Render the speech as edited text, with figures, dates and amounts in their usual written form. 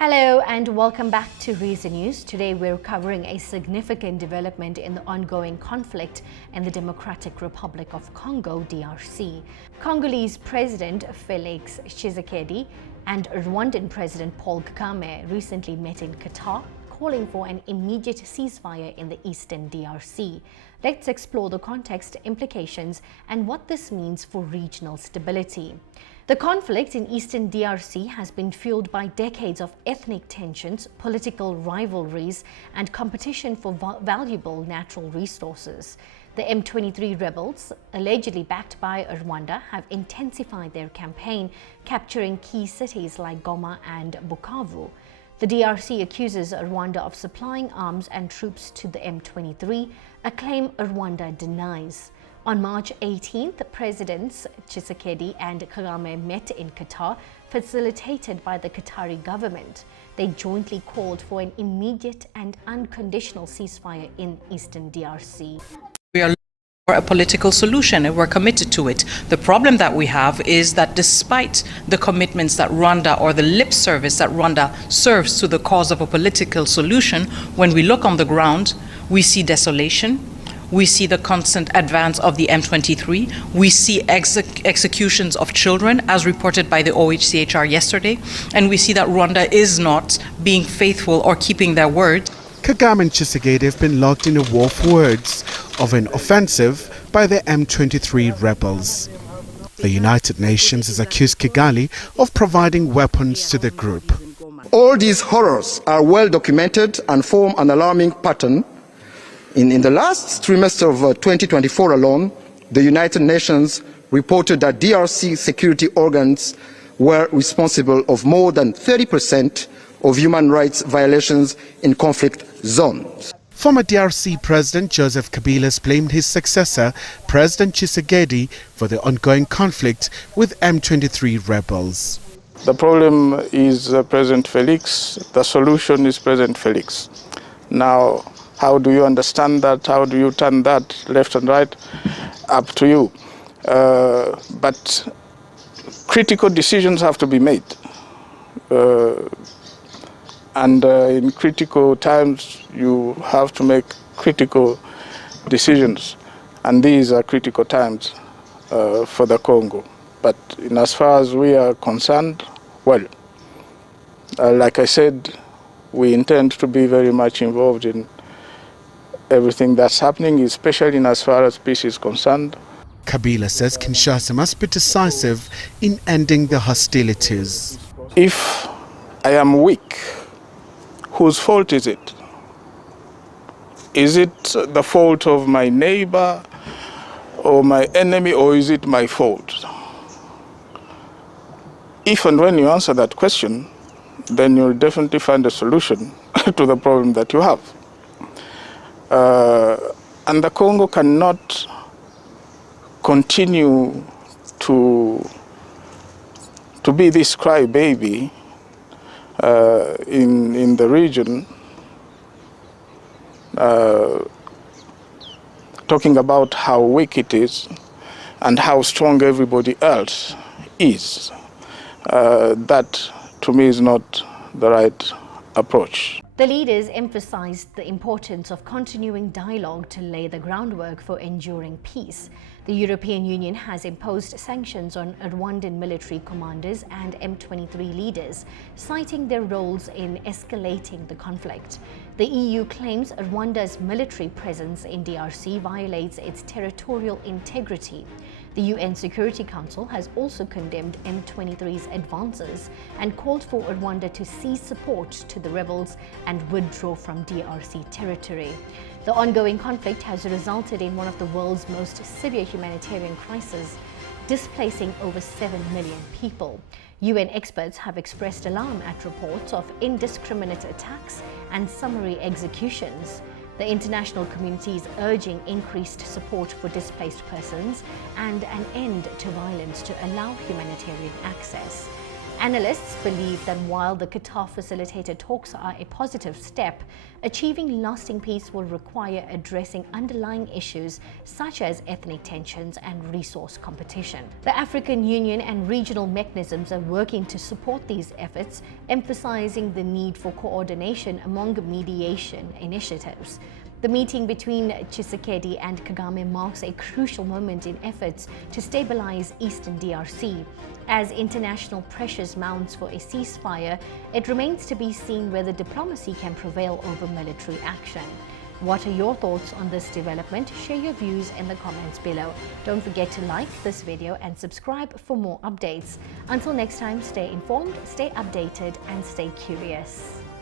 Hello and welcome back to Reason News. Today we're covering a significant development in the ongoing conflict in the Democratic Republic of Congo, DRC. Congolese President Félix Tshisekedi and Rwandan President Paul Kagame recently met in Qatar, calling for an immediate ceasefire in the eastern DRC. Let's explore the context, implications, and what this means for regional stability. The conflict in eastern DRC has been fueled by decades of ethnic tensions, political rivalries, and competition for valuable natural resources. The M23 rebels, allegedly backed by Rwanda, have intensified their campaign, capturing key cities like Goma and Bukavu. The DRC accuses Rwanda of supplying arms and troops to the M23, a claim Rwanda denies. On March 18th, Presidents Tshisekedi and Kagame met in Qatar, facilitated by the Qatari government. They jointly called for an immediate and unconditional ceasefire in eastern DRC. We are looking for a political solution and we're committed to it. The problem that we have is that despite the commitments that Rwanda, or the lip service that Rwanda serves to the cause of a political solution, when we look on the ground, we see desolation. We see the constant advance of the M23. We see executions of children, as reported by the OHCHR yesterday. And we see that Rwanda is not being faithful or keeping their word. Kagame and Tshisekedi have been locked in a war of words of an offensive by the M23 rebels. The United Nations has accused Kigali of providing weapons to the group. All these horrors are well documented and form an alarming pattern. In the last trimester of 2024 alone, the United Nations reported that DRC security organs were responsible of more than 30% of human rights violations in conflict zones. Former DRC President Joseph Kabila has blamed his successor, President Tshisekedi, for the ongoing conflict with M23 rebels. The problem is President Félix. The solution is President Félix. Now, how do you understand that? How do you turn that left and right? Up to you. But critical decisions have to be made. And in critical times, you have to make critical decisions. And these are critical times for the Congo. But in as far as we are concerned, well, like I said, we intend to be very much involved in everything that's happening, especially in as far as peace is concerned. Kabila says Kinshasa must be decisive in ending the hostilities. If I am weak, whose fault is it? Is it the fault of my neighbor or my enemy, or is it my fault? If and when you answer that question, then you'll definitely find a solution to the problem that you have. And the Congo cannot continue to be this crybaby in the region, talking about how weak it is and how strong everybody else is. That, to me, is not the right approach. The leaders emphasized the importance of continuing dialogue to lay the groundwork for enduring peace. The European Union has imposed sanctions on Rwandan military commanders and M23 leaders, citing their roles in escalating the conflict. The EU claims Rwanda's military presence in DRC violates its territorial integrity. The UN Security Council has also condemned M23's advances and called for Rwanda to cease support to the rebels and withdraw from DRC territory. The ongoing conflict has resulted in one of the world's most severe humanitarian crises, displacing over 7 million people. UN experts have expressed alarm at reports of indiscriminate attacks and summary executions. The international community is urging increased support for displaced persons and an end to violence to allow humanitarian access. Analysts believe that while the Qatar-facilitated talks are a positive step, achieving lasting peace will require addressing underlying issues such as ethnic tensions and resource competition. The African Union and regional mechanisms are working to support these efforts, emphasizing the need for coordination among mediation initiatives. The meeting between Tshisekedi and Kagame marks a crucial moment in efforts to stabilize eastern DRC. As international pressures mounts for a ceasefire, it remains to be seen whether diplomacy can prevail over military action. What are your thoughts on this development? Share your views in the comments below. Don't forget to like this video and subscribe for more updates. Until next time, stay informed, stay updated, and stay curious.